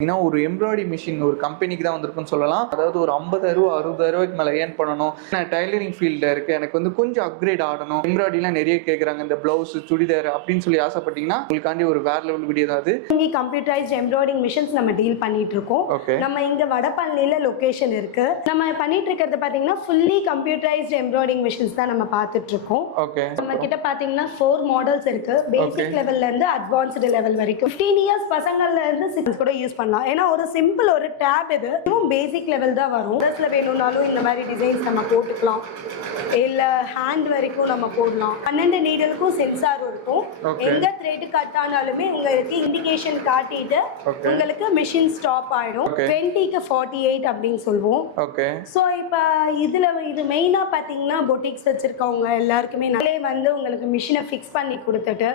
ஒரு embroidery machine ஒரு கம்பெனிக்கு தான் வந்திருக்குன்னு சொல்லலாம். அதாவது ஒரு 50,000 60,000 மேல ஏர்ன் பண்ணணும். நான் டைலரிங் ஃபீல்ட்ல இருக்கு, எனக்கு கொஞ்சம் அப்கிரேட் ஆகணும், எம்ப்ராய்டரிலாம் நிறைய கேட்குறாங்க, இந்த பிளவுஸ் சுடிதார் அப்படின்னு சொல்லி ஆசைப்பட்டீங்கன்னா உங்களுக்காண்டி ஒரு வேற லெவல் வீடியோ தான் அது. இங்கே கம்ப்யூட்டரைஸ்ட் எம்ப்ராய்டிங் மிஷின்ஸ் நம்ம டீல் பண்ணிட்டு இருக்கோம். நம்ம இங்க வடபழனியில லொகேஷன் இருக்கு. நம்ம பண்ணிட்டு இருக்கிறது பாத்தீங்கன்னா ஃபுல்லி கம்ப்யூட்டரைஸ்ட் எம்ப்ராய்டிங் மிஷின்ஸ் தான் நம்ம பார்த்துட்டு இருக்கோம். நம்ம கிட்ட பாத்தீங்கன்னா 4 மாடல்ஸ் இருக்கு. பேசிக் லெவல்ல இருந்து அட்வான்ஸ்டு லெவல் வரைக்கும் 15 இயர்ஸ் பசங்கள்ல இருந்து 6 கூட யூஸ் பண்ணலாம். ஏன்னா ஒரு சிம்பிள் ஒரு டேப் இதுவும் பேசிக் லெவல் தான் வரும். ட்ரெஸ்ல வேணும்னாலும் இந்த மாதிரி டிசைன்ஸ் நம்ம போட்டுக்கலாம், இல்ல ஹேண்ட் வரைக்கும் நம்ம போடலாம். 12 நீடலுக்கும் சென்சார் இருக்கும். எங்க த்ரெட் கட் ஆனாலுமே உங்களுக்கு இண்டிகேஷன் காட்டிட்டு உங்களுக்கு மிஷின் ஸ்டாப் ஆயிடும். 20க்கு 48 அப்படின்னு சொல்லுவோம். ஸோ இப்போ இது மெயினா பாத்தீங்கன்னா பொட்டிக்ஸ் வச்சிருக்கவங்க எல்லாருக்குமே நாளே உங்களுக்கு மிஷினை ஃபிக்ஸ் பண்ணி கொடுத்துட்டு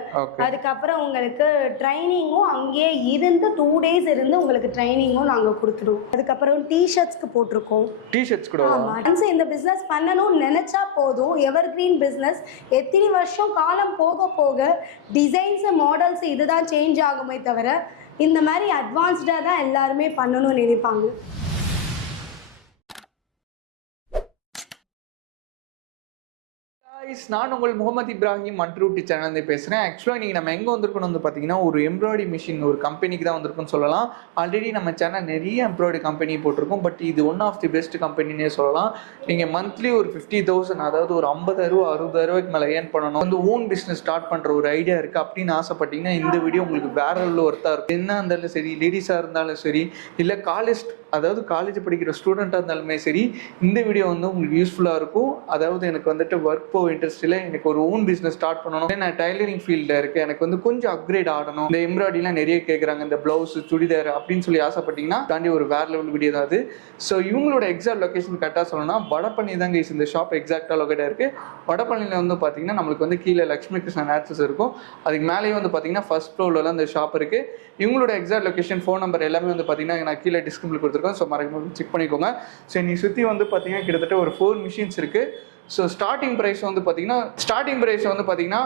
அதுக்கப்புறம் உங்களுக்கு ட்ரைனிங்கும் அங்கேயே இருந்து 2 days இருந்து உங்களுக்கு ட்ரைனிங்கும் நாங்க கொடுத்துடுவோம். அதுக்கப்புறம் டிஷர்ட்ஸ்க்கு போட்டிருக்கோம். டிஷர்ட்ஸ் கூட இந்த பிசினஸ் பண்ணணும்னு நினைச்சா போதும். எவர் கிரீன் பிசினஸ். எத்தனை வருஷம் காலம் போக போக டிசைன்ஸ் மாடல்ஸ் இதுதான் சேஞ்ச் ஆகுமே தவிர இந்த மாதிரி அட்வான்ஸ்டா தான் எல்லாருமே பண்ணணும்னு நினைப்பாங்க. நான் உங்கள் முகமது இப்ராஹிம் மன்ட்ரூட்டி சேனல் பேசுகிறேன். ஆக்சுவலாக நீங்கள் நம்ம எங்கே வந்திருக்கணும் பார்த்தீங்கன்னா ஒரு எம்ப்ராய்டரி மிஷின் ஒரு கம்பெனிக்கு தான் வந்திருக்குன்னு சொல்லலாம். ஆல்ரெடி நம்ம சேனல் நிறைய எம்ப்ராய்டரி கம்பெனி போட்டிருக்கோம். பட் இது ஒன் ஆஃப் தி பெஸ்ட் கம்பெனினே சொல்லலாம். நீங்கள் மந்த்லி ஒரு 50,000 அதாவது ஒரு 50,000 60,000 மேலே ஏர்ன் பண்ணணும், ஓன் பிஸ்னஸ் ஸ்டார்ட் பண்ணுற ஒரு ஐடியா இருக்குது அப்படின்னு ஆசைப்பட்டீங்கன்னா இந்த வீடியோ உங்களுக்கு வேற லெவலில் ஒர்த்தாக இருக்கும். என்ன இருந்தாலும் சரி, லேடிஸாக இருந்தாலும் சரி, இல்லை காலேஜ் படிக்கிற ஸ்டூடெண்ட்டாக இருந்தாலுமே சரி, இந்த வீடியோ உங்களுக்கு யூஸ்ஃபுல்லாக இருக்கும். அதாவது எனக்கு ஒர்க் போக இன்ட்ரெஸ்ட் இல்லை, எனக்கு ஒரு ஓன் பிஸ்னஸ் ஸ்டார்ட் பண்ணணும், நான் டைலரிங் ஃபீல்டில் இருக்கேன், எனக்கு கொஞ்சம் அப்கிரேட் ஆகணும், இந்த எம்ப்ராய்டரிலாம் நிறைய கேட்குறாங்க, இந்த பிளவுஸ் சுடிதார் அப்படின்னு சொல்லி ஆசைப்பட்டீங்கன்னா தாண்டி ஒரு வேற லெவல் வீடியோ தான் அது. ஸோ இவங்களோட எக்ஸாக்ட் லொகேஷன் கரெக்டாக சொல்லணும்னா வடபழனி தாங்க இந்த ஷாப் எக்ஸாக்டாக லொகேட்டாக இருக்குது. வடபழனியில் பார்த்தீங்கன்னா நம்மளுக்கு கீழே லக்ஷ்மி கிருஷ்ணன் ஆக்சஸ் இருக்கும். அதுக்கு மேலேயே பார்த்தீங்கன்னா ஃபர்ஸ்ட் ஃப்ளோர்லாம் இந்த ஷாப் இருக்குது. இவங்களோட எக்ஸாக்ட் லொகேஷன், ஃபோன் நம்பர் எல்லாமே பார்த்தீங்கன்னா நான் கீழே டிஸ்கிரிப்ஷனில் கொடுத்துருக்கோம். ஸோ மறக்காம செக் பண்ணிக்கோங்க. ஸோ நீ சுற்றி பார்த்தீங்கன்னா கிட்டத்தட்ட ஒரு 4 மிஷின்ஸ் இருக்குது. ஸோ ஸ்டார்டிங் ப்ரைஸ் பார்த்தீங்கன்னா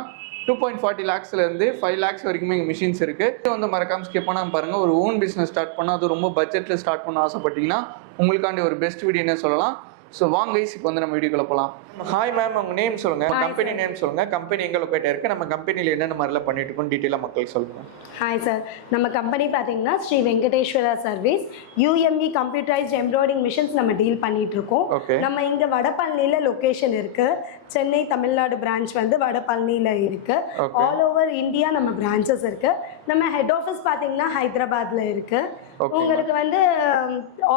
2.40 lakhsலேருந்து 5 lakhs வரைக்குமே இங்கே மிஷின்ஸ் இருக்குது. இது மறக்காம ஸ்கிப் பண்ணாமல் பாருங்கள். ஒரு ஓன் பிஸ்னஸ் ஸ்டார்ட் பண்ணால் அது ரொம்ப பட்ஜெட்டில் ஸ்டார்ட் பண்ண ஆசைப்பட்டீங்கன்னா உங்களுக்காண்டி ஒரு பெஸ்ட் வீடியோன்னு சொல்லலாம். ஸோ வாங்க கைஸ், இப்போ நம்ம வீடியோக்குள்ள போகலாம். ஹாய் மேம், உங்கள் நேம் சொல்லுங்கள், கம்பெனி நேம் சொல்லுங்கள், கம்பெனி எங்கே லொக்கேட் இருக்குது, நம்ம கம்பெனியில் என்னென்ன மாதிரிலாம் பண்ணிட்டு இருக்கோம் டீட்டெயிலாக மக்களுக்கு சொல்லுங்கள். ஹாய் சார், நம்ம கம்பெனி பார்த்தீங்கன்னா Sri Venkateswara service UME computerised embroidering machines நம்ம டீல் பண்ணிட்டு இருக்கோம். நம்ம இங்கே வடபழனியில் லொக்கேஷன் இருக்கு. சென்னை தமிழ்நாடு பிரான்ச் வடபழனியில் இருக்கு. ஆல் ஓவர் இந்தியா நம்ம பிரான்ச்சஸ் இருக்கு. நம்ம ஹெட் ஆஃபீஸ் பார்த்தீங்கன்னா ஹைதராபாத்ல இருக்கு. உங்களுக்கு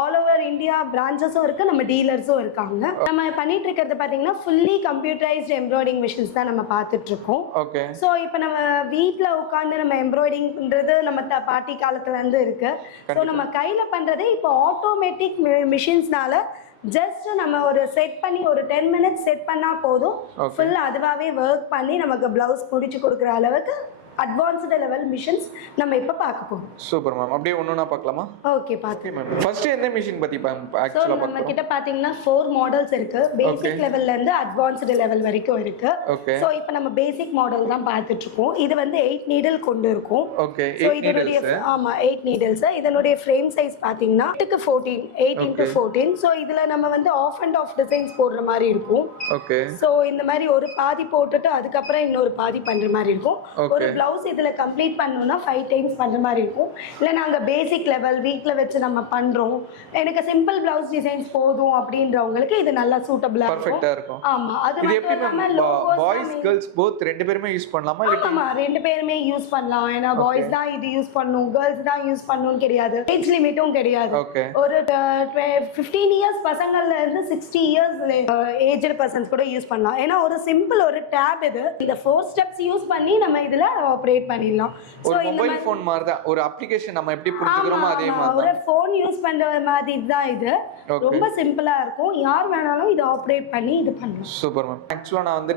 ஆல் ஓவர் இந்தியா பிரான்ச்சஸும் இருக்கு, நம்ம டீலர்ஸும் இருக்காங்க. நம்ம பண்ணிட்டு இருக்கிறது பார்த்தீங்கன்னா ஃபுல்லி கம்ப்யூட்டரைஸ்ட் எம்ப்ராய்டிங் மிஷின்ஸ் தான் நம்ம பார்த்துட்டு இருக்கோம். ஸோ இப்போ நம்ம வீட்டில் உட்காந்து நம்ம எம்ப்ராய்டிங் பண்றது நம்ம பாட்டி காலத்துல இருந்து இருக்கு. ஸோ நம்ம கையில பண்றதே இப்போ ஆட்டோமேட்டிக் மிஷின்ஸ்னால ஜஸ்ட் நம்ம ஒரு செட் பண்ணி ஒரு 10 minutes செட் பண்ணா போதும், ஃபுல் அதுவாகவே ஒர்க் பண்ணி நமக்கு பிளவுஸ் முடிச்சு கொடுக்குற அளவுக்கு அட்வான்ஸ்டு லெவல் மிஷின்ஸ் நம்ம இப்போ பார்க்க போறோம். சூப்பர் மேம், அப்படியே ஒண்ணா பார்க்கலாமா? ஓகே, பார்க்கலாம் மேம். ஃபர்ஸ்ட் எந்த மிஷின் பத்தி ஆக்சுவலா பார்க்கலாம்? நம்ம கிட்ட பாத்தீங்கன்னா 4 மாடல்ஸ் இருக்கு. பேசிக் லெவல்ல இருந்து அட்வான்ஸ்டு லெவல் வரைக்கும் இருக்கு. சோ இப்போ நம்ம பேசிக் மாடல் தான் பார்த்துட்டு இருக்கோம். இது 8 நீடல் கொண்டு இருக்கும். சோ இதனுடைய 8 நீடல்ஸ். இதனுடைய ஃப்ரேம் சைஸ் பாத்தீங்கன்னா 8 into 14. சோ இதுல நம்ம ஆஃப் அண்ட் ஆஃப் டிசைன்ஸ் போடுற மாதிரி இருக்கும். சோ இந்த மாதிரி ஒரு பாதி போட்டுட்டு அதுக்கப்புறம் இன்னொரு பாதி பண்ற மாதிரி இருக்கும். ஒரு பிளவுஸ் இதுல கம்ப்ளீட் பண்ணனும்னா 5 டைம்ஸ் பண்ற மாதிரி இருக்கும். இல்ல நாங்க பேசிக் லெவல் வீட்ல வச்சு நம்ம பண்றோம், எனக்கு சிம்பிள் பிளவுஸ் டிசைன்ஸ் போதும் அப்படின்றவங்களுக்கு இது நல்லா சூட்டபிளா இருக்கும். ஆமா, அது மட்டும் இல்லாம பாய்ஸ் गर्ल्स both ரெண்டு பேருமே யூஸ் பண்ணலாமா? ஆமா, ரெண்டு பேருமே யூஸ் பண்ணலாம். ஏனா பாய்ஸ் தான் இது யூஸ் பண்ணனும், गर्ल्स தான் யூஸ் பண்ணனும் கிடையாது, ஏஜ் லிமிட்டும் கிடையாது. ஒரு 15 இயர்ஸ் பசங்கள்ல இருந்து 60 இயர்ஸ் ஏஜ்டு பர்சன்ஸ் கூட யூஸ் பண்ணலாம். ஏனா ஒரு சிம்பிள் ஒரு டேப் இது. இந்த 4 ஸ்டெப்ஸ் யூஸ் பண்ணி நம்ம இதுல ஆபரேட் பண்ணிடலாம். சோ மொபைல் ஃபோன் மாதிரி தான், ஒரு அப்ளிகேஷன் நம்ம எப்படி புரிஞ்சுக்கிறோமோ அதே மாதிரி தான். ஒரு ஃபோன் யூஸ் பண்ற மாதிரி தான் இது. ரொம்ப சிம்பிளா இருக்கும். யார் வேணாலும் இத ஆபரேட் பண்ணி இது பண்ணலாம். Super ma'am. ஆக்சுவலா நான்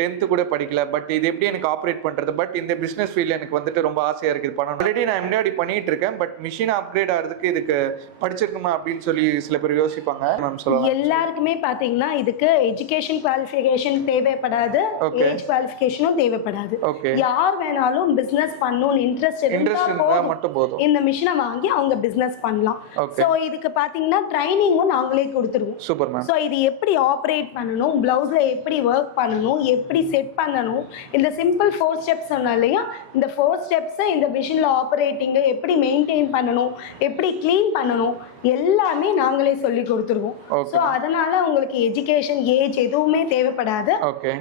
10th கூட படிக்கல, பட் இது எப்படி எனக்கு ஆபரேட் பண்றது, பட் இந்த பிசினஸ் ஃபீல்ட்ல எனக்கு ரொம்ப ஆசையா இருக்கு பண்ணணும். ஆல்ரெடி நான் எம்ப்ராய்டரி பண்ணிட்டு இருக்கேன், பட் மிஷின் அப்கிரேட் ஆகிறதுக்கு இதுக்கு படிச்சிருக்கணுமா அப்படின்னு சொல்லி சில பேர் யோசிப்பாங்க. மேம் சொல்லுங்க. எல்லாருக்குமே பாத்தீங்கன்னா இதுக்கு எஜுகேஷன் குவாலிஃபிகேஷன் தேவைப்படாது, ஏஜ் குவாலிஃபிகேஷனும் தேவைப்படாது. யார் வேணாலும் பிசினஸ் பண்ணணும்னு இன்ட்ரெஸ்ட் இருந்தா மட்டும் போதும் இந்த மிஷினை வாங்கி அவங்க பிசினஸ் பண்ணலாம். சோ இதுக்கு பாத்தீங்கன்னா ட்ரைனிங்கும் நாங்களே கொடுத்துருவோம். Super ma'am. சோ இது எப்படி ஆப்ரேட் பண்ணணும், பிளவுஸ்ல எப்படி ஒர்க் பண்ணணும், எப்படி செட் பண்ணணும், இந்த சிம்பிள் 4 ஸ்டெப்ஸ் சொன்னா இல்லையா, இந்த 4 ஸ்டெப்ஸ் இந்த மிஷின்ல ஆப்ரேட்டிங் எப்படி மெயின்டைன் பண்ணணும், எப்படி க்ளீன் பண்ணணும் எல்லாமே நாங்களே சொல்லி கொடுத்துருவோம். ஸோ அதனால உங்களுக்கு எஜுகேஷன் ஏஜ் எதுவுமே தேவைப்படாது.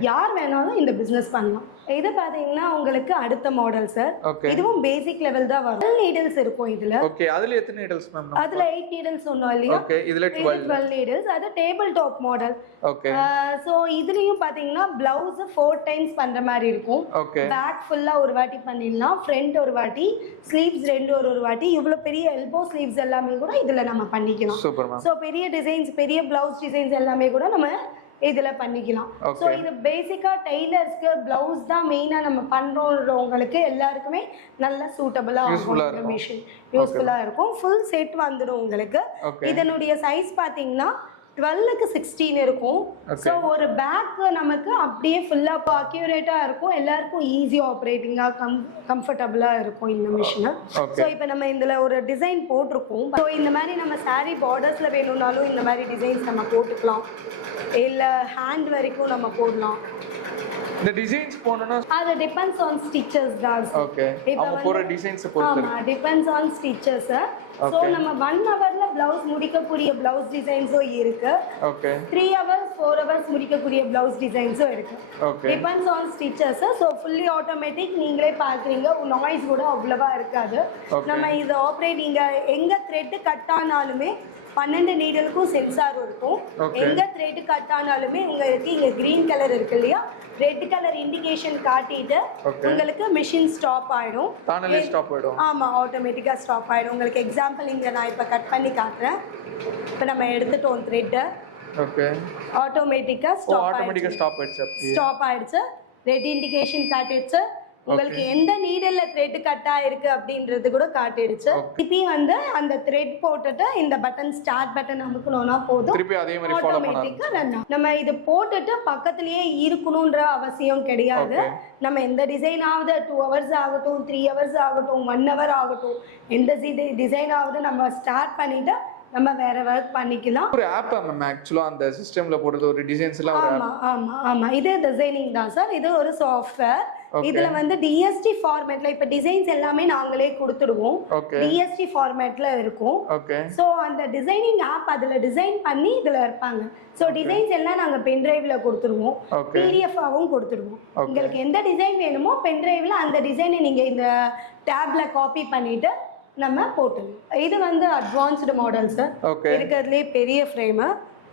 யார் வேணாலும் இந்த பிசினஸ் பண்ணலாம். இது பாத்தீங்கன்னா உங்களுக்கு அடுத்த மாடல் சார். இதுவும் பேசிக் லெவல் தான் வரும். 12 நீடில்ஸ் இருக்கும் இதுல. ஓகே, அதுல எத்தனை நீடில்ஸ் மேம்? அதுல 8 நீடில்ஸ் சொன்னோம் இல்லையா. ஓகே, இதுல 12 நீடில்ஸ். அது table top model. Okay. So இதுலயும் பாத்தீங்கன்னா பிளவுஸ் 4 டைம்ஸ் பண்ற மாதிரி இருக்கும். ஓகே. பேக் ஃபுல்லா ஒரு வாட்டி பண்ணிடலாம், ஃப்ரண்ட் ஒரு வாட்டி, ஸ்லீவ்ஸ் ரெண்டு ஒரு வாட்டி. இவ்வளவு பெரிய எல்போ ஸ்லீவ்ஸ் எல்லாமே கூட இதுல நம்ம பண்ணிக்கலாம். Super ma'am. சோ பெரிய டிசைன்ஸ், பெரிய பிளவுஸ் டிசைன்ஸ் எல்லாமே கூட நம்ம இதுல பண்ணிக்கலாம். சோ இது பேசிக்கா டெய்லர்ஸ்க்கு பிளவுஸ் தான் மெயினா நம்ம பண்றோம்ன்றவங்களுக்கு எல்லாருக்குமே நல்ல சூட்டபிளா இருக்கும். இந்த மிஷின் யூஸ்ஃபுல்லா இருக்கும். ஃபுல் செட் வந்துடும் உங்களுக்கு. இதனுடைய சைஸ் பாத்தீங்கன்னா 12க்கு 16 இருக்கும். ஸோ ஒரு பேக் நமக்கு அப்படியே ஃபுல்லா அக்யூரேட்டா இருக்கும். எல்லாருக்கும் ஈஸி ஆப்ரேட்டிங்கா கம்ஃபர்டபுளா இருக்கும் இந்த மிஷின். ஸோ இப்போ நம்ம இதுல ஒரு டிசைன் போட்டிருக்கோம். ஸோ இந்த மாதிரி நம்ம சாரீ பார்டர்ஸ்ல வேணும்னாலும் இந்த மாதிரி டிசைன்ஸ் நம்ம போட்டுக்கலாம், இல்ல ஹேண்ட் வரைக்கும் நம்ம போடலாம். இந்த டிசைன்ஸ் போணும்னா அது டிபெண்ட்ஸ் ஆன் ஸ்டிச்சஸ் தான். ஓகே, அவங்க போற டிசைன்ஸ் பொறுத்து. ஆமா, டிபெண்ட்ஸ் ஆன் ஸ்டிச்சஸ். சோ நம்ம 1 ஹவர்ல பிளவுஸ் முடிக்கக்கூடிய பிளவுஸ் டிசைன்ஸும் இருக்கு. ஓகே. 3 ஹவர்ஸ் 4 ஹவர்ஸ் முடிக்கக்கூடிய பிளவுஸ் டிசைன்ஸும் இருக்கு. Okay. Depends on stitches. So fully automatic. நீங்களே பாக்குறீங்க, நாய்ஸ் கூட அவ்வளவா இருக்காது. நம்ம இது ஆப்ரேட் எங்க த்ரெட் கட் ஆனாலுமே 12 நீடலுக்கும் சென்சார் இருக்கும். எங்க த்ரெட் கட் ஆனாலுமே உங்களுக்கு இங்க கிரீன் கலர் இருக்கு இல்லையா, ரெட் கலர் இண்டிகேஷன் காட்டிட்டு உங்களுக்கு மிஷின் ஸ்டாப் ஆயிடும். தானே ஸ்டாப் ஆயிடும். ஆமா, ஆட்டோமேட்டிக்கா ஸ்டாப் ஆயிடும். உங்களுக்கு எக்ஸாம்பிள் இங்க நான் இப்ப கட் பண்ணி காட்டுறேன். இப்ப நம்ம எடுத்துட்டோம் த்ரெட். ஓகே. ஆட்டோமேட்டிக்கா ஸ்டாப் ஆயிடுச்சு. ரெட் இண்டிகேஷன் காட்டிடுச்சு. உங்களுக்கு எந்த நீடல்ல த்ரெட் கட் ஆயிருக்கு அப்படின்றது கூட காட்டிடுச்சு. திருப்பி வந்து அந்த த்ரெட் போட்டுட்டு இந்த பட்டன் ஸ்டார்ட் பட்டன் அமுக்கணும்னா போதும், திருப்பி அதே மாதிரி ஃபாலோ பண்ணலாம். நம்ம இது போட்டுட்டு பக்கத்துலயே இருக்கணும்ன்ற அவசியம் கிடையாது. நம்ம எந்த டிசைன் ஆகுது 2 ஹவர்ஸ் ஆகட்டும், 3 ஹவர்ஸ் ஆகட்டும், 1 ஹவர் ஆகட்டும், எந்த டிசைன் ஆகுது நம்ம ஸ்டார்ட் பண்ணிட்டு நம்ம வேற ஒர்க் பண்ணிக்கலாம். ஒரு ஆப் மேம் ஆக்சுவலா அந்த சிஸ்டம்ல போடுறது ஒரு டிசைன்ஸ் எல்லாம் ஒரு ஆமா ஆமா ஆமா, இது டிசைனிங் தான் சார். இது ஒரு சாஃப்ட்வேர். இதுல வந்து டிஎஸ்டி ஃபார்மேட்ல இப்ப டிசைன்ஸ் எல்லாமே நாங்களே கொடுத்துடுவோம். டிஎஸ்டி ஃபார்மேட்ல இருக்கும். சோ அந்த டிசைனிங் ஆப் அதுல டிசைன் பண்ணி இதுல இருப்பாங்க. சோ டிசைன்ஸ் எல்லாம் நாங்க பென் டிரைவ்ல கொடுத்துருவோம், பிடிஎஃப் ஆவும் கொடுத்துருவோம். உங்களுக்கு எந்த டிசைன் வேணுமோ பென் டிரைவ்ல அந்த டிசைனை நீங்க இந்த டேப்ல காப்பி பண்ணிட்டு நம்ம போட்டுருவோம். இது வந்து அட்வான்ஸ்டு மாடல் சார். இருக்கிறதுலே பெரிய ஃப்ரேம்.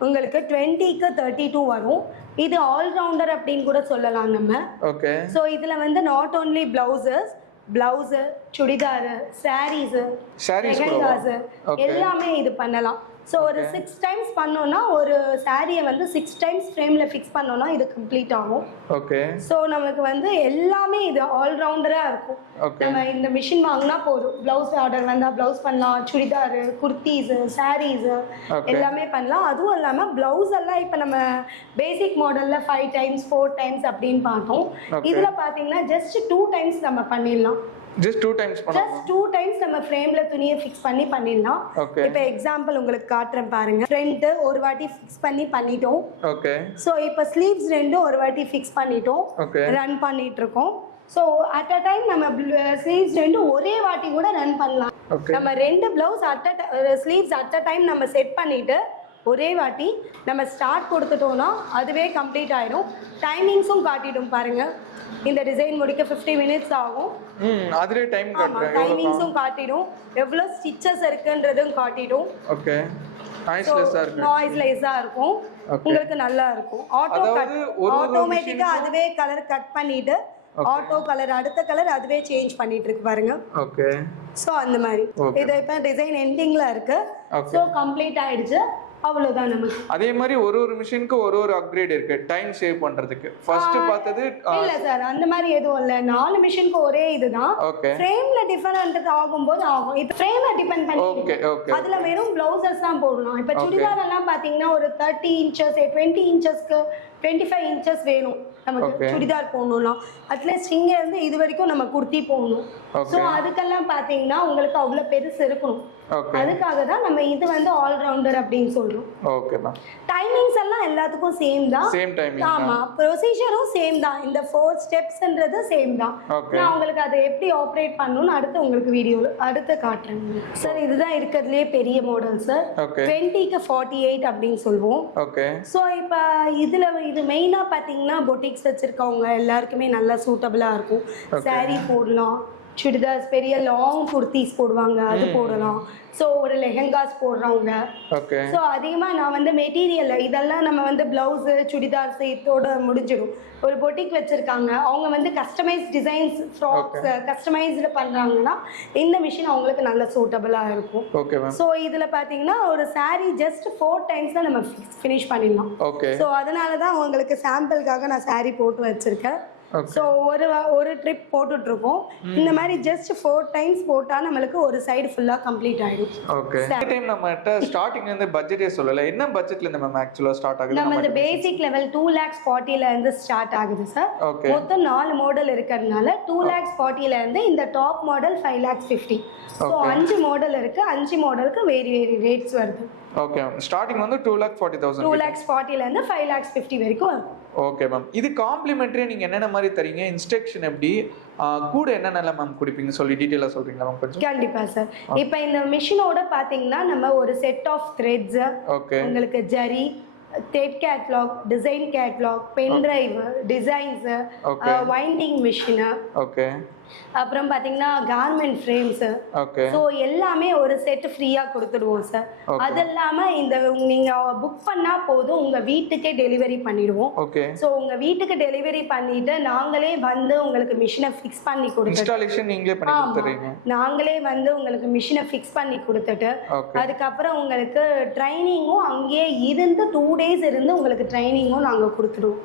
உங்களுக்கு 20க்கு 32 வரும். இது ஆல்ரவுண்டர் அப்படின்னு கூட சொல்லலாம் நம்ம. ஓகே. ஸோ இதுல வந்து not only blouse, churidar, saris, lehengas எல்லாமே இது பண்ணலாம். ஸோ ஒரு 6 டைம்ஸ் பண்ணோம்னா ஒரு சாரியை வந்து 6 டைம்ஸ் ஃப்ரேம்ல ஃபிக்ஸ் பண்ணோம்னா இது கம்ப்ளீட் ஆகும். ஓகே. ஸோ நமக்கு வந்து எல்லாமே இது ஆல்ரவுண்டரா இருக்கும். நம்ம இந்த மிஷின் வாங்கினா போதும், பிளவுஸ் ஆர்டர் வந்தா பிளவுஸ் பண்ணலாம், சுடிதார், குர்த்திஸ், சாரீஸ் எல்லாமே பண்ணலாம். அதுவும் இல்லாமல் பிளவுஸ் எல்லாம் இப்போ நம்ம பேசிக் மாடல்ல 5 டைம்ஸ் 4 டைம்ஸ் அப்படின்னு பார்த்தோம். இதுல பாத்தீங்கன்னா ஜஸ்ட் 2 டைம்ஸ் நம்ம பண்ணிடலாம். just 2 times பண்ணலாம். just 2 times நம்ம ஃப்ரேம்ல துணியை ஃபிக்ஸ் பண்ணிடலாம். இப்போ எக்ஸாம்பிள் உங்களுக்கு காட்டுறேன் பாருங்க. ஃப்ரண்ட் ஒரு வாட்டி ஃபிக்ஸ் பண்ணிட்டோம். ஓகே. சோ இப்போ ஸ்லீவ்ஸ் ரெண்டும் ஒரு வாட்டி ஃபிக்ஸ் பண்ணிட்டோம், ரன் பண்ணிட்டு இருக்கோம். சோ அட் அ டைம் நம்ம ஸ்லீவ்ஸ் ரெண்டும் ஒரே வாட்டி கூட ரன் பண்ணலாம். நம்ம 2 blouse sleeves at a time நம்ம செட் பண்ணிட்டு ஒரே வாட்டி நம்ம ஸ்டார்ட் கொடுத்துட்டோம்னா அதுவே கம்ப்ளீட் ஆயிடும். டைமிங்ஸும் காட்டிடும் பாருங்க. இந்த டிசைன் முடிக்க 50 minutes ஆகும். அதுல டைம் காட்டுறேன். டைமிங்ஸும் காட்டிடும், எவ்வளவு ஸ்டிச்சஸ் இருக்குன்றதும் காட்டிடும். ஓகே. நாய்ஸ்லெஸ்ஸா இருக்கும். உங்களுக்கு நல்லா இருக்கும். ஆட்டோமேட்டிக்கா அதுவே கலர் கட் பண்ணிட்டு ஆட்டோ கலர் அடுத்த கலர் அதுவே சேஞ்ச் பண்ணிட்டு இருக்கு பாருங்க. ஓகே. சோ அந்த மாதிரி இது இப்ப டிசைன் எண்டிங்ல இருக்கு. சோ கம்ப்ளீட் ஆயிடுச்சு. அவ்வளவுதான் நமக்கு. அதே மாதிரி ஒரு மிஷினுக்கு ஒரு அப்கிரேட் இருக்கு டைம் சேவ் பண்றதுக்கு. ஃபர்ஸ்ட் பார்த்தது இல்ல சார், அந்த மாதிரி எதுவும் இல்ல. 4 மிஷினுக்கு ஒரே இதுதான். ஃப்ரேம்ல டிஃபரண்ட் ஆகும்போது ஆகும். இது ஃப்ரேம்ல டிபெண்ட் பண்ணி அதுல வெறும் பிளவுசஸ் தான் போடணும். இப்ப சுடிதார் எல்லாம் பாத்தீங்கன்னா ஒரு 30 inches 20 inchesக்கு 25 inches வேணும் நமக்கு சுடிதார் போடணும்னா, அட்லீஸ்ட் இங்க இருந்து இது வரைக்கும் நம்ம குர்த்தி போடணும். ஸோ அதுக்கெல்லாம் பார்த்தீங்கன்னா உங்களுக்கு அவ்வளோ பெருசு இருக்கணும். அதுக்காக தான் நம்ம இது வந்து ஆல்ரவுண்டர் அப்படின்னு சொல்றோம். Okay ma'am. டைமிங்ஸ் எல்லாம் எல்லாத்துக்கும் சேம் தான். Same timing. ஆமா, ப்ரொசீஜரும் சேம் தான். இந்த 4 ஸ்டெப்ஸ்ன்றது சேம் தான். நான் உங்களுக்கு அதை எப்படி ஆப்ரேட் பண்ணணும்னு அடுத்து உங்களுக்கு வீடியோல அடுத்து காட்டுறேன் சார். இதுதான் இருக்கிறதுலே பெரிய மாடல் சார். 20க்கு 48 அப்படின்னு சொல்லுவோம். ஓகே. ஸோ இப்போ இது மெயினா பார்த்தீங்கன்னா பொட்டிக்ஸ் வச்சிருக்கவங்க எல்லாருக்குமே நல்லா சூட்டபிளா இருக்கும். சாரீ போடலாம், சுடிதார்ஸ், பெரிய லாங் குர்த்திஸ் போடுவாங்க, அது போடலாம். ஸோ ஒரு லெஹெங்காஸ் போடுறவங்க. ஸோ அதிகமாக நான் வந்து மெட்டீரியல் இதெல்லாம் நம்ம வந்து ப்ளவுஸு சுடிதார்ஸ் இதோட முடிஞ்சிடும். ஒரு பொட்டிக் வச்சுருக்காங்க, அவங்க வந்து கஸ்டமைஸ் டிசைன்ஸ் ஃப்ராக்ஸ் கஸ்டமைஸ்டு பண்ணுறாங்கன்னா இந்த மிஷின் அவங்களுக்கு நல்ல சூட்டபிளாக இருக்கும். ஸோ இதில் பார்த்தீங்கன்னா ஒரு சாரீ ஜஸ்ட் 4 டைம்ஸில் நம்ம ஃபினிஷ் பண்ணிடலாம். ஸோ அதனால தான் உங்களுக்கு சாம்பிளுக்காக நான் சாரீ போட்டு வச்சுருக்கேன். ஸோ ஒரு ட்ரிப் போட்டுட்டு இருக்கோம். இந்த மாதிரி ஜஸ்ட் 4 டைம்ஸ் போட்டா நம்மளுக்கு ஒரு சைடு ஃபுல்லா கம்ப்ளீட் ஆயிடும். ஓகே. இந்த டைம் நம்மட்ட ஸ்டார்டிங்ல இருந்து பட்ஜெட்டே சொல்லல. என்ன பட்ஜெட்ல இருந்து மேம் ஆக்சுவலா ஸ்டார்ட் ஆகுது? நம்ம இந்த பேசிக் லெவல் 2,40,000 ல இருந்து ஸ்டார்ட் ஆகுது சார். மொத்தம் 4 மாடல் இருக்கிறதுனால 2,40,000 ல இருந்து இந்த டாப் மாடல் 5,50,000. ஸோ 5 மாடல் இருக்கு. 5 மாடலுக்கு வேரி ரேட்ஸ் வருது. ஓகே. ஸ்டார்டிங் வந்து 2,40,000. 2,40,000 ல இருந்து 5,50,000 வரைக்கும் வரும். Okay ma'am. இது காம்ப்ளிமெண்டரி நீங்க என்னென்ன மாதிரி தரீங்க, இன்ஸ்ட்ரக்ஷன் எப்படி, கூட என்னென்னலாம் மேம் கொடுப்பீங்க சொல்லி டீடைலா சொல்றீங்களா மேம் கொஞ்சம்? கண்டிப்பா சார். இப்போ இந்த மிஷினோட பாத்தீங்கன்னா நம்ம ஒரு செட் ஆஃப் த்ரெட்ஸ், உங்களுக்கு zari, thread catalogue, design catalogue, pen drive, designs, winding machine, அப்புறம் பாத்தீங்கன்னா கார்மெண்ட் ஃப்ரேம்ஸ், ஸோ எல்லாமே ஒரு செட் ஃப்ரீயா கொடுத்துடுவோம் சார். அது இல்லாம இந்த நீங்க புக் பண்ணா போதும் உங்க வீட்டுக்கே டெலிவரி பண்ணிடுவோம். ஸோ உங்க வீட்டுக்கு டெலிவரி பண்ணிட்டு நாங்களே வந்து உங்களுக்கு மிஷினை ஃபிக்ஸ் பண்ணி கொடுத்துட்டு நாங்களே வந்து உங்களுக்கு மிஷினை ஃபிக்ஸ் பண்ணி கொடுத்துட்டு அதுக்கப்புறம் உங்களுக்கு ட்ரைனிங்கும் அங்கேயே இருந்து 2 days இருந்து உங்களுக்கு ட்ரைனிங்கும் நாங்க கொடுத்துடுவோம்.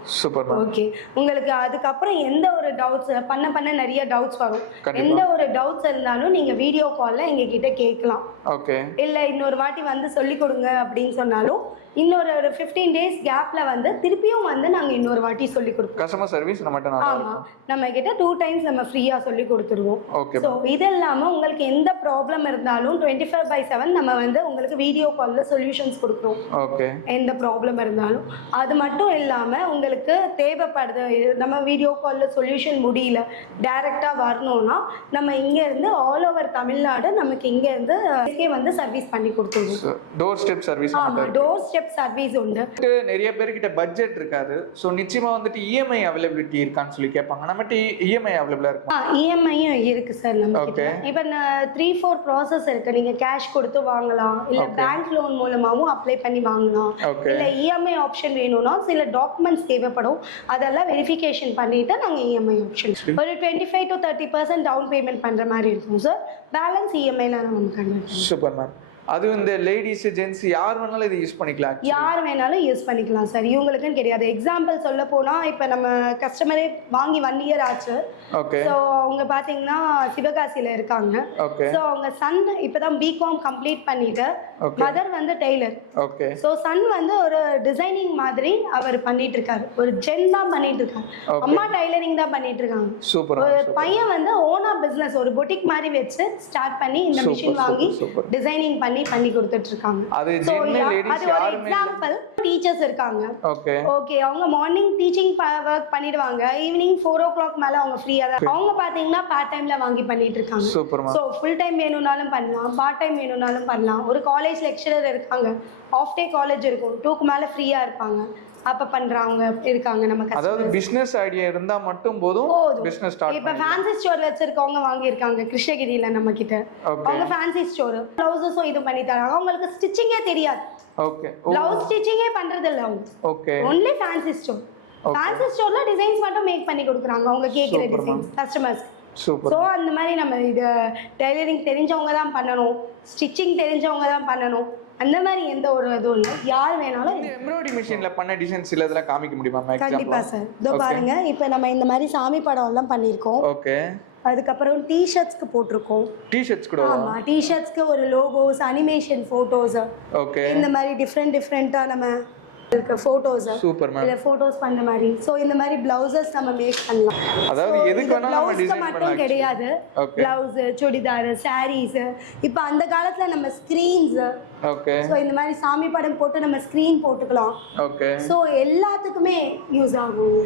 ஓகே. உங்களுக்கு அதுக்கப்புறம் எந்த ஒரு டவுட்ஸ் பண்ண நிறைய டவுட்ஸ் வரும். எந்த ஒரு டவுட்ஸ் இருந்தாலும் நீங்க வீடியோ கால்ல எங்க கிட்ட கேட்கலாம். இல்ல இன்னொரு வாட்டி வந்து சொல்லி கொடுங்க அப்படின்னு சொன்னாலும் இன்னொரு 15 days கேப்ல வந்து திருப்பியும் வந்து நாங்க இன்னொரு வாட்டி சொல்லி கொடுப்போம். கஸ்டமர் சர்வீஸ் நம்ம கிட்ட 2 times நம்ம ஃப்ரீயா சொல்லி கொடுத்துருவோம். ஸோ இது இல்லாம உங்களுக்கு எந்த ப்ராப்ளம் இருந்தாலும் 24/7 நம்ம வந்து உங்களுக்கு வீடியோ கால்ல சொல்யூஷன்ஸ் கொடுக்குறோம். எந்த ப்ராப்ளம் இருந்தாலும். அது மட்டும் இல்லாம உங்களுக்கு தேவைப்படுது நம்ம வீடியோ கால்ல சொல்யூஷன் முடியல டைரக்டா வரணும்னா நம்ம இங்க இருந்து ஆல் ஓவர் தமிழ்நாடு நமக்கு இங்க இருந்து வந்து சர்வீஸ் பண்ணி கொடுத்துருவோம். Door step service. Door step service உண்டு. நிறைய பேர்கிட்ட பட்ஜெட் இருக்காது. சோ நிச்சயமா வந்துட்டு இஎம்ஐ அவைலபிலிட்டி இருக்கான்னு சொல்லி கேட்பாங்க. நம்மட்ட இஎம்ஐ அவைலபிளா இருக்கு. இஎம்ஐயும் இருக்கு சார் நம்ம கிட்ட. இப்போ 3-4 ப்ராசஸ் இருக்கு. நீங்க கேஷ் கொடுத்து வாங்கலாம், இல்ல பேங்க் லோன் மூலமாவும் அப்ளை பண்ணி வாங்கலாம், இல்ல இஎம்ஐ ஆப்ஷன் வேணும்னா சில டாக்குமெண்ட்ஸ் தேவைப்படும். அதெல்லாம் வெரிஃபிகேஷன் பண்ணிட்டு நாங்க இஎம்ஐ ஆப்ஷன் ஒரு 25 to 30% டவுன் பேமெண்ட் பண்ற மாதிரி இருக்கும் சார். பேலன்ஸ் இஎம்ஐல நம்ம கன்வெர்ட். Super ma'am. அது இந்த லேடிஸ் ஜென்ட்ஸ் யார் வேணாலும் இதை யூஸ் பண்ணிக்கலாம். யார் வேணாலும் யூஸ் பண்ணிக்கலாம் சார். இவங்களுக்குன்னு கிடையாது. எக்ஸாம்பிள் சொல்ல போனா இப்போ நம்ம கஸ்டமரே வாங்கி 1 year ஆச்சு. ஸோ அவங்க பார்த்தீங்கன்னா சிவகாசியில இருக்காங்க. ஸோ அவங்க சன் இப்போதான் பிகாம் கம்ப்ளீட் பண்ணிட்டு மதர் வந்து டெய்லர். ஸோ சன் வந்து ஒரு டிசைனிங் மாதிரி அவர் பண்ணிட்டு இருக்காரு. ஒரு ஜென் தான் பண்ணிட்டு இருக்காரு. அம்மா டைலரிங் தான் பண்ணிட்டு இருக்காங்க. ஒரு பையன் வந்து ஓனா பிசினஸ் ஒரு பொட்டிக் மாதிரி வச்சு ஸ்டார்ட் பண்ணி இந்த மிஷின் வாங்கி டிசைனிங் பண்ணி கொடுத்துட்டு இருக்காங்க. அது ஒரு எக்ஸாம்பிள். டீச்சர்ஸ் இருக்காங்க. ஓகே. அவங்க மார்னிங் டீச்சிங் வொர்க் பண்ணிடுவாங்க. ஈவினிங் 4 o'clock மேல அவங்க ஃப்ரீயா தான். அவங்க பாத்தீங்கன்னா பார்ட் டைம்ல வாங்கி பண்ணிட்டு இருக்காங்க. சோ ஃபுல் டைம் வேணும்னாலும் பண்ணலாம், பார்ட் டைம் வேணும்னாலும் பண்ணலாம். ஒரு காலேஜ் லெக்சரர் இருக்காங்க, ஆஃப் டே காலேஜ் இருக்கும், 2க்கு மேல ஃப்ரீயா இருப்பாங்க, அப்ப பண்றவங்க இருக்காங்க. நமக்கு அதாவது பிசினஸ் ஐடியா இருந்தா மட்டும் போதும் பிசினஸ் ஸ்டார்ட். இப்ப ஃபேன்சி ஸ்டோர் வச்சிருக்கவங்க வாங்கி இருக்காங்க கிருஷ்ணகிரியில நம்ம கிட்ட. அவங்க ஃபேன்சி ஸ்டோர் ப்ளவுஸஸும் இது பண்ணி தராங்க. அவங்களுக்கு ஸ்டிச்சிங்கே தெரியாது. ஓகே. ப்ளவுஸ் ஸ்டிச்சிங்கே பண்றது இல்ல அவங்க. Okay. Only fancy store. Fancy ஸ்டோர்ல டிசைன்ஸ் மட்டும் மேக் பண்ணி கொடுக்குறாங்க. அவங்க கேக்குற டிசைன்ஸ் கஸ்டமர்ஸ். சோ அந்த மாதிரி நம்ம இது டெய்லரிங் தெரிஞ்சவங்க தான் பண்ணணும், ஸ்டிச்சிங் தெரிஞ்சவங்க தான் பண்ணணும். அந்த மாதிரி எந்த ஒரு இதுவும் இல்லை. யார் வேணாலும் எம்ப்ராய்டரி மிஷின்ல பண்ண டிசைன்ஸ் இல்ல இதெல்லாம் காமிக்க முடியுமா? கண்டிப்பா சார். இதோ பாருங்க. இப்போ நம்ம இந்த மாதிரி சாமி படம் எல்லாம் பண்ணிருக்கோம். ஓகே. அதுக்கப்புறம் டி-ஷர்ட்ஸ்க்கு போட்டிருக்கோம். டி-ஷர்ட்ஸ் கூட? ஆமா. டி-ஷர்ட்ஸ்க்கு ஒரு லோகோஸ், அனிமேஷன் போட்டோஸ். ஓகே. இந்த மாதிரி டிஃப்ரெண்டா நம்ம இருக்க போட்டோஸ் சூப்பர் மேம். இல்ல போட்டோஸ் பண்ண மாதிரி சோ இந்த மாதிரி பிளவுசஸ் நம்ம மேக் பண்ணலாம். அதாவது எதுக்கு வேணா நம்ம டிசைன் மட்டும் கிடையாது. பிளவுஸ், சுடிதார், சாரீஸ், இப்போ அந்த காலத்துல நம்ம ஸ்கிரீன்ஸ் ஓகே சோ இந்த மாதிரி சாமி படம் போட்டு நம்ம ஸ்கிரீன் போட்டுக்கலாம். ஓகே சோ எல்லாத்துக்குமே யூஸ் ஆகும்.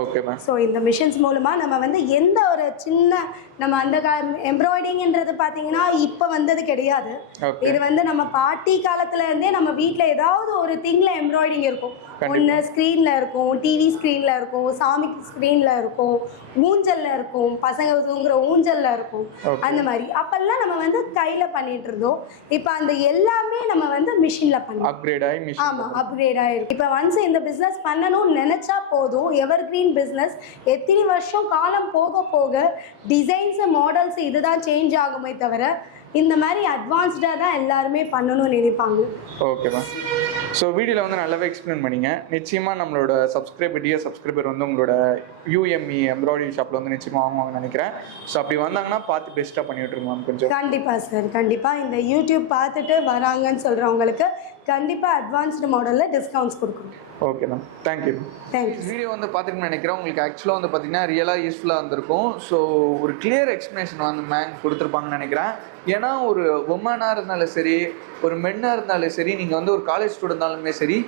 Okay ma'am. சோ இந்த மிஷின்ஸ் மூலமா நம்ம வந்து எந்த ஒரு சின்ன நம்ம அந்த எம்ப்ராய்டிங்ன்றது பாத்தீங்கன்னா இப்ப வந்தது கிடையாது. இது வந்து நம்ம பாட்டி காலத்துல இருந்தே நம்ம வீட்ல ஏதாவது ஒரு திங்ல எம்ப்ராய்டிங் இருக்கும். ஒன்று ஸ்க்ரீன்ல இருக்கும், டிவி ஸ்க்ரீன்ல இருக்கும், சாமி ஸ்க்ரீன்ல இருக்கும், ஊஞ்சல்ல இருக்கும், பசங்க தூங்குற ஊஞ்சல்ல இருக்கும். அந்த மாதிரி அப்பெல்லாம் நம்ம வந்து கையில பண்ணிட்டு இருந்தோம். இப்போ அந்த எல்லாமே நம்ம வந்து மிஷின்ல பண்ணோம். அப்கிரேட் ஆகி மிஷின். ஆமா அப்கிரேட் ஆயிருக்கு. இப்போ ஒன்ஸ் இந்த பிசினஸ் பண்ணணும்னு நினைச்சா போதும். எவர் கிரீன் பிசினஸ். எத்தனை வருஷம் காலம் போக போக டிசைன்ஸ் மாடல்ஸ் இதுதான் சேஞ்ச் ஆகுமே தவிர இந்த மாதிரி அட்வான்ஸ்டாக தான் எல்லாருமே பண்ணணும்னு நினைப்பாங்க. Okay ma'am. ஸோ வீடியோவில் வந்து நல்லாவே எக்ஸ்பிளைன் பண்ணிங்க. நிச்சயமாக நம்மளோட சப்ஸ்கிரைபர் வந்து உங்களோட யூஎம்இ எம்ப்ராய்டரி ஷாப்பில் வந்து நிச்சயமாக வாங்குவாங்கன்னு நினைக்கிறேன். ஸோ அப்படி வந்தாங்கன்னா பார்த்து பெஸ்ட்டாக பண்ணி விட்டுருங்க மேம் கொஞ்சம். கண்டிப்பாக சார், கண்டிப்பாக இந்த யூடியூப் பார்த்துட்டு வராங்கன்னு சொல்கிறவங்களுக்கு கண்டிப்பாக அட்வான்ஸ்டு மாடலில் டிஸ்கவுண்ட்ஸ் கொடுக்கணும். Okay ma'am, thank you. Thank you. Video வந்து பார்த்துட்டு நினைக்கிறேன் உங்களுக்கு ஆக்சுவலாக வந்து பார்த்தீங்கன்னா ரியலாக யூஸ்ஃபுல்லாக இருந்திருக்கும். ஸோ ஒரு கிளியர் எக்ஸ்ப்ளனேஷன் வந்து மேன் கொடுத்துருப்பாங்கன்னு நினைக்கிறேன். ஏன்னா ஒரு உமனாக இருந்தாலும் சரி, ஒரு மென்னாக இருந்தாலும் சரி, நீங்கள் வந்து ஒரு காலேஜ் ஸ்டூடெண்ட்னாலுமே சரி,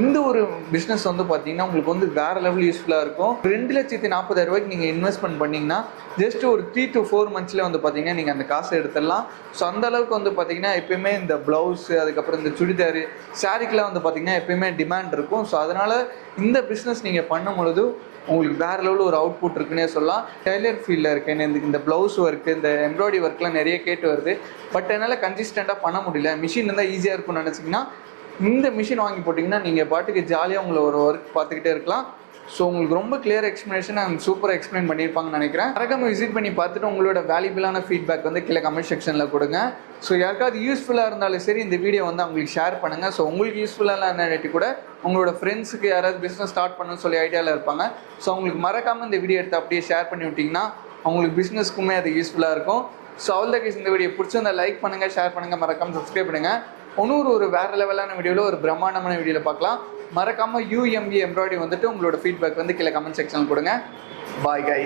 இந்த ஒரு பிஸ்னஸ் வந்து பார்த்தீங்கன்னா உங்களுக்கு வந்து வேறு லெவல் யூஸ்ஃபுல்லாக இருக்கும். 2,40,000 நீங்கள் இன்வெஸ்ட்மெண்ட் பண்ணிங்கன்னா ஜஸ்ட் ஒரு 3 to 4 monthsல வந்து பார்த்தீங்கன்னா நீங்கள் அந்த காசை எடுத்துடலாம். ஸோ அந்த அளவுக்கு வந்து பார்த்தீங்கன்னா எப்பயுமே இந்த ப்ளவுஸு, அதுக்கப்புறம் இந்த சுடிதார், சாரிக்கெலாம் வந்து பார்த்தீங்கன்னா எப்பயுமே டிமாண்ட் இருக்கும். ஸோ அதனால் இந்த பிஸ்னஸ் நீங்கள் பண்ணும் பொழுது உங்களுக்கு வேறு லெவலில் ஒரு அவுட்புட் இருக்குன்னே சொல்லலாம். டெய்லர் ஃபீல்டில் இருக்கேன், இந்த ப்ளவுஸ் ஒர்க்கு, இந்த எம்ப்ராய்டரி ஒர்க்லாம் நிறைய கேட்டு வருது. பட் என்னால் கன்சிஸ்டண்ட்டாக பண்ண முடியல. மிஷின் இருந்தால் ஈஸியாக இருக்கும்னு நினச்சிங்கன்னா இந்த மிஷின் வாங்கி போட்டிங்கன்னா நீங்கள் பாட்டுக்கு ஜாலியாக உங்களை ஒரு ஒர்க் பார்த்துக்கிட்டே இருக்கலாம். ஸோ உங்களுக்கு ரொம்ப கிளியர் எக்ஸ்ப்ளனேஷன் அண்ட் சூப்பராக எக்ஸ்பிளைன் பண்ணியிருப்பாங்கன்னு நினைக்கிறேன். மறக்காம விசிட் பண்ணி பார்த்துட்டு உங்களோட வேல்யூபிளான ஃபீட்பேக் வந்து கீழே கமெண்ட் செக்ஷனில் கொடுங்க. ஸோ யாருக்காவது யூஸ்ஃபுல்லாக இருந்தாலும் சரி இந்த வீடியோ வந்து அவங்களுக்கு ஷேர் பண்ணுங்கள். ஸோ உங்களுக்கு யூஸ்ஃபுல்லாக என்னட்டி கூட உங்களோட ஃப்ரெண்ட்ஸுக்கு யாராவது பிஸ்னஸ் ஸ்டார்ட் பண்ணணும்னு சொல்லி ஐடியாவில் இருப்பாங்க. ஸோ அவங்களுக்கு மறக்காமல் இந்த வீடியோ எடுத்து அப்படியே ஷேர் பண்ணி விட்டிங்கன்னா அவங்களுக்கு பிஸ்னஸ்க்குமே அது யூஸ்ஃபுல்லாக இருக்கும். ஸோ அவ்வளோ கேஸ் இந்த வீடியோ பிடிச்சிருந்தா லைக் பண்ணுங்கள், ஷேர் பண்ணுங்கள், மறக்காமல் சப்ஸ்கிரைப் பண்ணுங்கள். ஒரு வேறு லெவலான வீடியோவில் ஒரு பிரம்மாண்டமான வீடியோவில் பார்க்கலாம். மறக்காமல் யூஎம்இ எம்ப்ராய்டரி வந்துட்டு உங்களோட ஃபீட்பேக் வந்து கீழே கமெண்ட் செக்ஷனில் கொடுங்க. Bye guys.